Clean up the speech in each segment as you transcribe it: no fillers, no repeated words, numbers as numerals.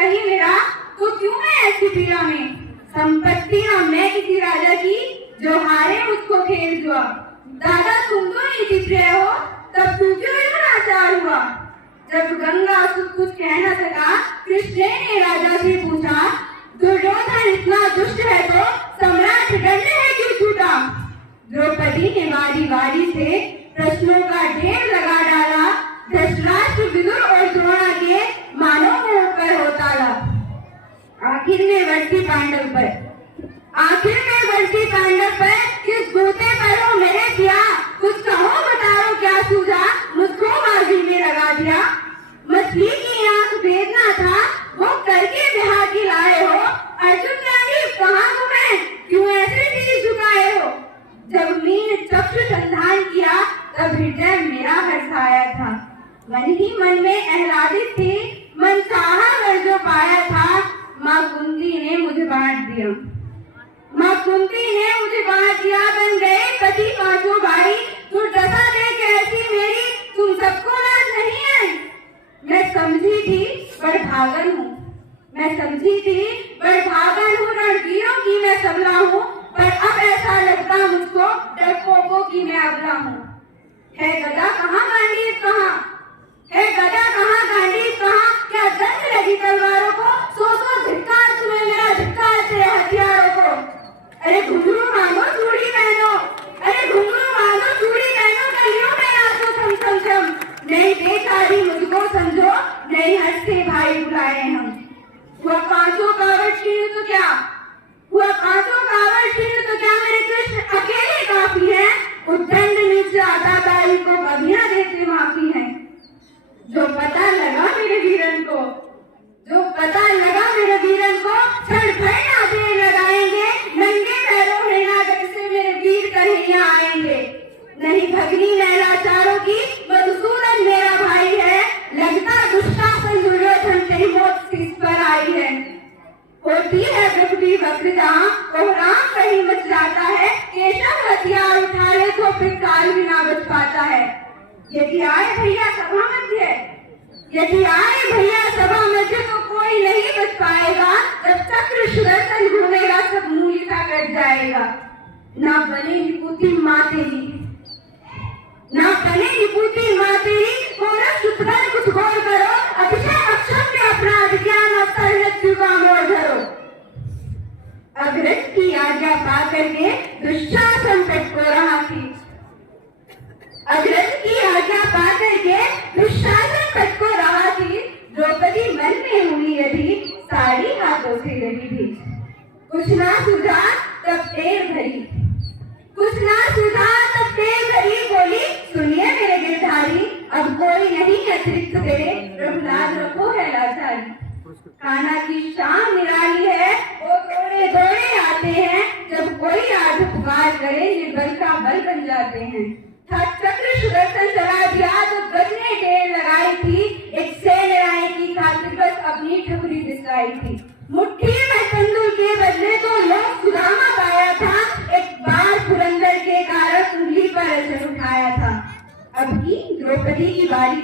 कहीं मेरा, तो क्यों मैं ऐसी पीड़ा में। संपत्ति ना मैं किसी राजा की, जो हारे मुझको खेल जुआ। दादा तुम तो नीति प्रिय हो, तब तू क्यों इतना लाचार हुआ। जब गंगा कुछ कह न सका, कृष्ण ने राजा से पूछा, दुर्योधन इतना दुष्ट है तो सम्राट दंड है क्यों छूटा। द्रौपदी ने बारी बारी से प्रश्नों का ढेर लगा डाला। धृतराष्ट्र, विदुर और द्रोण के मानों मुंह पर होता ला। आखिर में वर्षी पांडव पर किस बूते पर हो मेरे दिया। कुछ कहो बताओ क्या सूझा, मुझको बाजी में लगा दिया। मछली की आंख भेदना था, वो करके बिहार की लाए हो। अर्जुन गांधी कहाँ तुम्हें, क्यों ऐसे सिर झुकाए हो। जब मैंने चक्षु संधान किया, तब हृदय मेरा हर्षाया था। मन ही मन में आह्लादित थी, मन चाहा वर जो पाया था। माँ कुंती ने मुझे बांट दिया, बन गए पति पांचों भाई। दुर्दशा देख ऐसी मेरी, तुम सबको लाज नहीं है। मैं समझी थी बड़भागन हूँ, रणवीरों की मैं सबला हूँ। पर अब ऐसा लगता मुझको, डरपोकों की मैं अबला हूँ। है गदा कहाँ गांडीव कहाँ, क्या जंग लगी तलवारों को। सो धिक्कार तुम्हें मेरा, धिक्कार तेरे हथियारों को। अरे घुंघरू मांगो चूड़ी पहनो, कलियों में नाचो छम। नहीं बेचारी मुझको समझो, नहीं हंस से भाई बुलाए हम। हुआ पांचों कावड़ शीर्ण तो क्या मेरे कृष्ण अकेले काफी है। उद्दंड नीचे आता दाई को कभियां देते माफी है। जो पता लगा मेरे वीरन को, क्षण भर ना देर लगाएंगे। नंगे पैरों में नागरिक से मेरे वीर कन्हैया आएंगे। नहीं भगनी नैलाचारों की, मधुसूदन मेरा भाई है। लगता दुष्टासन दुर्योधन कहीं मौत शीश पर आई है। होती है विपदी वक्रता, कोहराम कहीं मच जाता है। केशव हथियार उठा ले तो फिर काल भी ना बच पाता है। यदि आए भैया सभा मध्य तो कोई नहीं बच पाएगा। जब चक्र सुदर्शन घूमेगा, सब मूली सा कट जाएगा। ना बने विभूति माँ तेरी, कुछ गौर करो। अभिषेक अक्षम के अपराध ज्ञान और मृत्यु का मोड़ धरो। अग्रज की आज्ञा पा करके दुशासन पट को रहा थी। द्रौपदी मन में हुई यदि, साड़ी हाथों से लगी थी। कुछ ना सूझा तब देर भरी बोली, सुनिए मेरे गिरधारी, अब कोई नहीं अतिरिक्त तेरे, प्रभुलाद रखो है लाचारी। खाना की शाम निराली है, वो दौड़े आते हैं। जब कोई आठ पुकार करे, निर्बल का बल बन जाते हैं। चक्र सुदर्शन चला दिया, तो गज ने ढेर लगाई थी। एक सेनाई की खातिर बस अपनी ठकुरी दिखाई थी। मुट्ठी में तंदूर के बदले तो लोग सुदामा पाया था। एक बार पुरंदर के कारण उंगली पर असर उठाया था। अब की द्रौपदी की बारी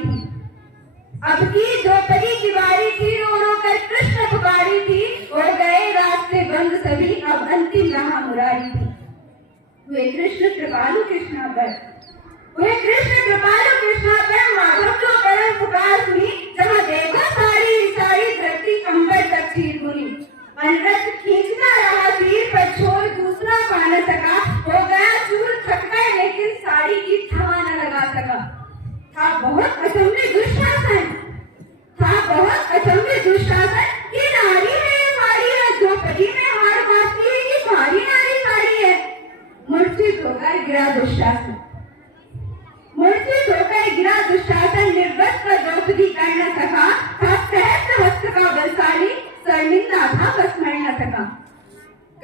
थी, रो रो कर कृष्ण पुकारी थी। हो गए रास्ते बंद सभी, अब अंतिम राह मुरारी थी। वे कृष्ण कृपालु कृष्णा पर माधव जो परम पुकार सुनी। जहाँ देखो सारी धरती कंबर तक चीर मुनी। मनरथ खींचता रहा तीर, पर छोर दूसरा पा न सका। हो गया चूर थक गए, लेकिन साड़ी की थवा न लगा सका। था बहुत अचंभे दुशासन की नारी है ये साड़ी है। द्रौपदी में हार मारती है कि भारी नारी साड़ी है। मूर्छित होकर गिरा दुशासन, निर्वस्त्र द्रौपदी कर न सका। था सहस्त्र हस्त का बलशाली, शर्मिंदा था बस मर न सका।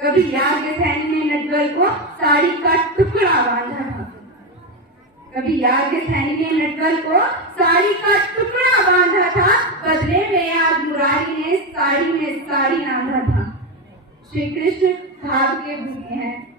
कभी याज्ञसेनी ने नटवर को साड़ी का टुकड़ा बांधा था। बदले में आज मुरारी ने साड़ी में साड़ी बांधा था। श्री कृष्ण भाव के भूखे हैं।